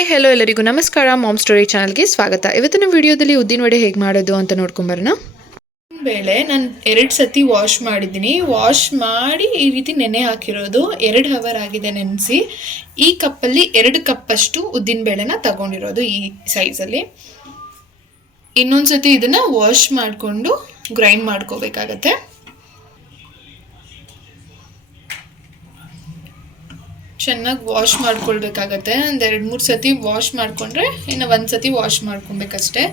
Hi hello ಎಲ್ಲರಿಗೂ ನಮಸ್ಕಾರ ma'am story ಚಾನಲ್ಗೆ ಸ್ವಾಗತ. ಇವತ್ತಿನ ವಿಡಿಯೋದಲ್ಲಿ ಉದ್ದಿನ ವಡೆ ಹೇಗೆ ಮಾಡೋದು ಅಂತ ನೋಡ್ಕೊಂಬರೋಣ. ಬೇಳೆ ನಾನು 2 ಸತಿ ವಾಶ್ ಮಾಡಿದ್ದೀನಿ. ವಾಶ್ ಮಾಡಿ ಈ ರೀತಿ ನೆನೆ ಹಾಕಿರೋದು 2 ಅವರ್ ಆಗಿದೆ ನೆನೆಸಿ. ಈ ಕಪ್ಪಲ್ಲಿ 2 ಕಪ್ಪಷ್ಟು ಉದ್ದಿನ ಬೇಳೆನ ತಗೊಂಡಿರೋದು ಈ ಸೈಜಲ್ಲಿ. ಇನ್ನೊಂದು ಸತಿ ಇದನ್ನು ವಾಶ್ ಮಾಡಿಕೊಂಡು ಗ್ರೈಂಡ್ ಮಾಡ್ಕೋಬೇಕಾಗತ್ತೆ. ಚೆನ್ನಾಗಿ ವಾಶ್ ಮಾಡ್ಕೊಳ್ಬೇಕಾಗತ್ತೆ. ಒಂದು 2-3 ಸತಿ ವಾಶ್ ಮಾಡಿಕೊಂಡ್ರೆ ಇನ್ನು 1 ಸತಿ ವಾಶ್ ಮಾಡ್ಕೊಬೇಕಷ್ಟೆ.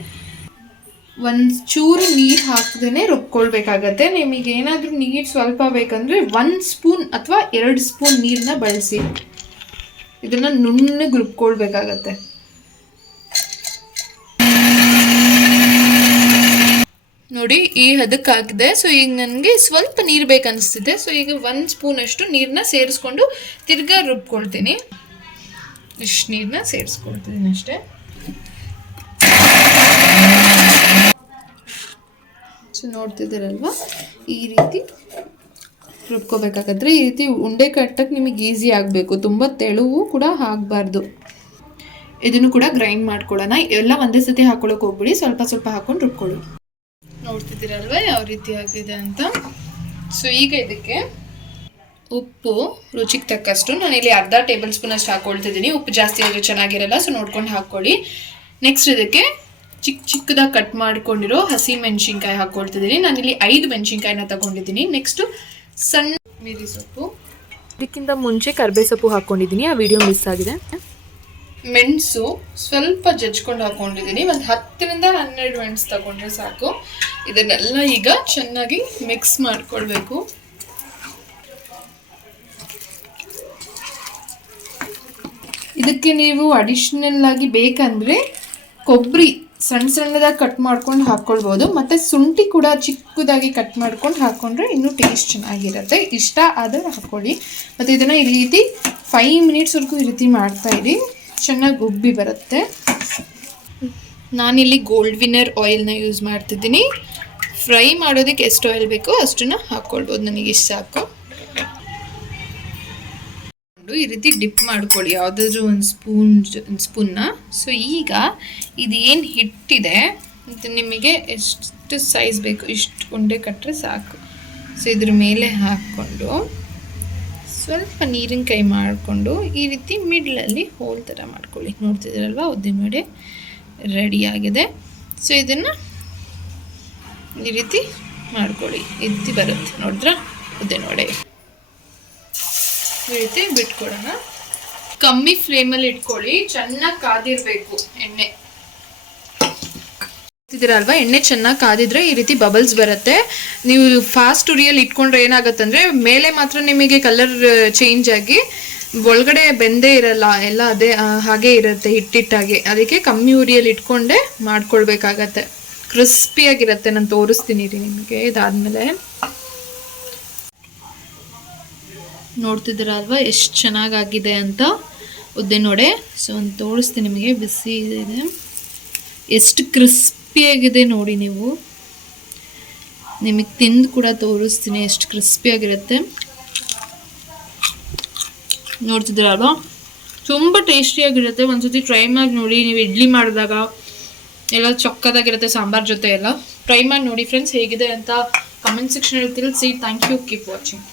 ಒಂದು ಚೂರು ನೀರು ಹಾಕದೇ ರುಬ್ಕೊಳ್ಬೇಕಾಗತ್ತೆ. ನಿಮಗೆ ಏನಾದರೂ ನೀರು ಸ್ವಲ್ಪ ಬೇಕಂದರೆ 1 ಸ್ಪೂನ್ ಅಥವಾ 2 ಸ್ಪೂನ್ ನೀರನ್ನ ಬಳಸಿ ಇದನ್ನು ನುಣ್ಣಗೆ ರುಬ್ಕೊಳ್ಬೇಕಾಗತ್ತೆ. ನೋಡಿ ಈ ಹದಕ್ಕೆ ಹಾಕಿದೆ. ಸೊ ಈಗ ನನಗೆ ಸ್ವಲ್ಪ ನೀರು ಬೇಕನ್ನಿಸ್ತಿದೆ. ಸೊ ಈಗ 1 ಸ್ಪೂನ್ ಅಷ್ಟು ನೀರನ್ನ ಸೇರಿಸ್ಕೊಂಡು ತಿರ್ಗಾ ರುಬ್ಕೊಳ್ತೀನಿ. ಇಷ್ಟು ನೀರನ್ನ ಸೇರಿಸ್ಕೊಳ್ತೀನಿ ಅಷ್ಟೇ. ಸೊ ನೋಡ್ತಿದ್ದೀರಲ್ವ, ಈ ರೀತಿ ರುಬ್ಕೋಬೇಕಾಗತ್ತೆ. ಈ ರೀತಿ ಉಂಡೆ ಕಟ್ಟಕ್ಕೆ ನಿಮಗೆ ಈಸಿ ಆಗಬೇಕು, ತುಂಬ ತೆಳುವು ಕೂಡ ಆಗಬಾರ್ದು. ಇದನ್ನು ಕೂಡ ಗ್ರೈಂಡ್ ಮಾಡ್ಕೊಳ್ಳೋಣ. ಎಲ್ಲ ಒಂದೇ ಸತಿ ಹಾಕೊಳ್ಳೋಕೆ ಹೋಗ್ಬಿಡಿ, ಸ್ವಲ್ಪ ಸ್ವಲ್ಪ ಹಾಕೊಂಡು ರುಬ್ಕೊಳ್ಳಿ. ನೋಡ್ತಿದ್ದೀರಲ್ವ ಯಾವ ರೀತಿ ಆಗಿದೆ ಅಂತ. ಸೊ ಈಗ ಇದಕ್ಕೆ ಉಪ್ಪು ರುಚಿಗೆ ತಕ್ಕಷ್ಟು, ನಾನಿಲ್ಲಿ ಅರ್ಧ ಟೇಬಲ್ ಸ್ಪೂನ್ ಅಷ್ಟು ಹಾಕೊಳ್ತಿದ್ದೀನಿ. ಉಪ್ಪು ಜಾಸ್ತಿ ಆದರೆ ಚೆನ್ನಾಗಿರಲ್ಲ, ಸೊ ನೋಡ್ಕೊಂಡು ಹಾಕ್ಕೊಳ್ಳಿ. ನೆಕ್ಸ್ಟ್ ಇದಕ್ಕೆ ಚಿಕ್ಕದಾಗಿ ಕಟ್ ಮಾಡ್ಕೊಂಡಿರೋ ಹಸಿ ಮೆಣಸಿನ್ಕಾಯಿ ಹಾಕ್ಕೊಳ್ತಿದ್ದೀನಿ. ನಾನಿಲ್ಲಿ 5 ಮೆಣಸಿನ್ಕಾಯಿನ ತಗೊಂಡಿದ್ದೀನಿ. ನೆಕ್ಸ್ಟು ಸಣ್ಣ ಮೀರಿ ಸೊಪ್ಪು, ಇದಕ್ಕಿಂತ ಮುಂಚೆ ಕರ್ಬೇ ಸೊಪ್ಪು ಹಾಕ್ಕೊಂಡಿದ್ದೀನಿ, ಆ ವಿಡಿಯೋ ಮಿಸ್ ಆಗಿದೆ. ಮೆಣಸು ಸ್ವಲ್ಪ ಜಜ್ಕೊಂಡು ಹಾಕೊಂಡಿದ್ದೀನಿ. ಒಂದು 10ರಿಂದ 12 ಮೆಣಸು ತಗೊಂಡ್ರೆ ಸಾಕು. ಇದನ್ನೆಲ್ಲ ಈಗ ಚೆನ್ನಾಗಿ ಮಿಕ್ಸ್ ಮಾಡ್ಕೊಳ್ಬೇಕು. ಇದಕ್ಕೆ ನೀವು ಅಡಿಷ್ನಲ್ ಆಗಿ ಬೇಕಂದರೆ ಕೊಬ್ಬರಿ ಸಣ್ಣದಾಗಿ ಕಟ್ ಮಾಡ್ಕೊಂಡು ಹಾಕ್ಕೊಳ್ಬೋದು. ಮತ್ತು ಶುಂಠಿ ಕೂಡ ಚಿಕ್ಕದಾಗಿ ಕಟ್ ಮಾಡ್ಕೊಂಡು ಹಾಕ್ಕೊಂಡ್ರೆ ಇನ್ನೂ ಟೇಸ್ಟ್ ಚೆನ್ನಾಗಿರುತ್ತೆ. ಇಷ್ಟ ಆದರೆ ಹಾಕ್ಕೊಳ್ಳಿ. ಮತ್ತು ಇದನ್ನು ಈ ರೀತಿ 5 ಮಿನಿಟ್ಸ್ವರೆಗೂ ಈ ರೀತಿ ಮಾಡ್ತಾಯಿರಿ, ಚೆನ್ನಾಗಿ ಉಬ್ಬಿ ಬರುತ್ತೆ. ನಾನಿಲ್ಲಿ ಗೋಲ್ಡ್ ವಿನ್ನರ್ ಆಯಿಲ್ನ ಯೂಸ್ ಮಾಡ್ತಿದ್ದೀನಿ. ಫ್ರೈ ಮಾಡೋದಕ್ಕೆ ಎಷ್ಟು ಆಯಿಲ್ ಬೇಕೋ ಅಷ್ಟನ್ನು ಹಾಕ್ಕೊಳ್ಬೋದು, ನನಗೆ ಇಷ್ಟು ಸಾಕು. ಈ ರೀತಿ ಡಿಪ್ ಮಾಡ್ಕೊಳ್ಳಿ ಯಾವುದಾದ್ರೂ ಒಂದು ಸ್ಪೂನ್ನ. ಸೊ ಈಗ ಇದು ಏನು ಹಿಟ್ಟಿದೆ ಇದು ನಿಮಗೆ ಎಷ್ಟು ಸೈಜ್ ಬೇಕು ಇಷ್ಟು ಉಂಡೆ ಕಟ್ಟರೆ ಸಾಕು. ಸೊ ಇದ್ರ ಮೇಲೆ ಹಾಕ್ಕೊಂಡು ಸ್ವಲ್ಪ ನೀರಿನ ಕೈ ಮಾಡಿಕೊಂಡು ಈ ರೀತಿ ಮಿಡ್ಲಲ್ಲಿ ಹೋಲ್ ಥರ ಮಾಡ್ಕೊಳ್ಳಿ. ನೋಡ್ತಿದ್ದೀರಲ್ವ, ಉದ್ದಿನ ವಡೆ ರೆಡಿಯಾಗಿದೆ. ಸೊ ಇದನ್ನು ಈ ರೀತಿ ಮಾಡ್ಕೊಳ್ಳಿ, ಎತ್ತಿ ಬರುತ್ತೆ. ನೋಡಿದ್ರ ಉದ್ದಿನ ವಡೆ ಈ ರೀತಿ ಬಿಟ್ಕೊಡೋಣ. ಕಮ್ಮಿ ಫ್ಲೇಮಲ್ಲಿ ಇಟ್ಕೊಳ್ಳಿ, ಚೆನ್ನಾಗಿ ಕಾದಿರಬೇಕು ಎಣ್ಣೆ. ಇದ್ದೀರಲ್ವಾ, ಎಣ್ಣೆ ಚೆನ್ನಾಗಿ ಕಾದಿದ್ರೆ ಈ ರೀತಿ ಬಬಲ್ಸ್ ಬರುತ್ತೆ. ನೀವು ಫಾಸ್ಟ್ ಉರಿಯಲ್ಲಿ ಇಟ್ಕೊಂಡ್ರೆ ಏನಾಗುತ್ತೆ ಅಂದರೆ ಮೇಲೆ ಮಾತ್ರ ನಿಮಗೆ ಕಲರ್ ಚೇಂಜ್ ಆಗಿ ಒಳಗಡೆ ಬೆಂದೇ ಇರಲ್ಲ, ಎಲ್ಲ ಅದೇ ಹಾಗೆ ಇರುತ್ತೆ ಹಿಟ್ಟಿಟ್ಟಾಗಿ. ಅದಕ್ಕೆ ಕಮ್ಮಿ ಉರಿಯಲ್ಲಿ ಇಟ್ಕೊಂಡೆ ಮಾಡ್ಕೊಳ್ಬೇಕಾಗತ್ತೆ. ಕ್ರಿಸ್ಪಿಯಾಗಿರುತ್ತೆ. ನಾನು ತೋರಿಸ್ತೀನಿ ರೀ ನಿಮಗೆ ಇದಾದಮೇಲೆ. ನೋಡ್ತಿದ್ದೀರಲ್ವಾ ಎಷ್ಟು ಚೆನ್ನಾಗಾಗಿದೆ ಅಂತ ಉದ್ದಿನ ವಡೆ. ಸೊ ಒಂದು ತೋರಿಸ್ತೀನಿ ನಿಮಗೆ, ಬಿಸಿ ಇದೆ, ಎಷ್ಟು ಕ್ರಿಸ್ಪಿಯಾಗಿದೆ ನೋಡಿ. ನಿಮಗೆ ತಿಂದು ಕೂಡ ತೋರಿಸ್ತೀನಿ ಎಷ್ಟು ಕ್ರಿಸ್ಪಿಯಾಗಿರುತ್ತೆ. ನೋಡ್ತಿದ್ದೀರಲ್ವಾ, ತುಂಬ ಟೇಸ್ಟಿಯಾಗಿರುತ್ತೆ. ಒಂದ್ಸತಿ ಟ್ರೈ ಮಾಡಿ ನೋಡಿ. ನೀವು ಇಡ್ಲಿ ಮಾಡಿದಾಗ ಎಲ್ಲ ಚೊಕ್ಕದಾಗಿರುತ್ತೆ, ಸಾಂಬಾರ್ ಜೊತೆ ಎಲ್ಲ ಟ್ರೈ ಮಾಡಿ ನೋಡಿ ಫ್ರೆಂಡ್ಸ್. ಹೇಗಿದೆ ಅಂತ ಕಮೆಂಟ್ ಸೆಕ್ಷನಲ್ಲಿ ತಿಳಿಸಿ. Thank you, keep watching.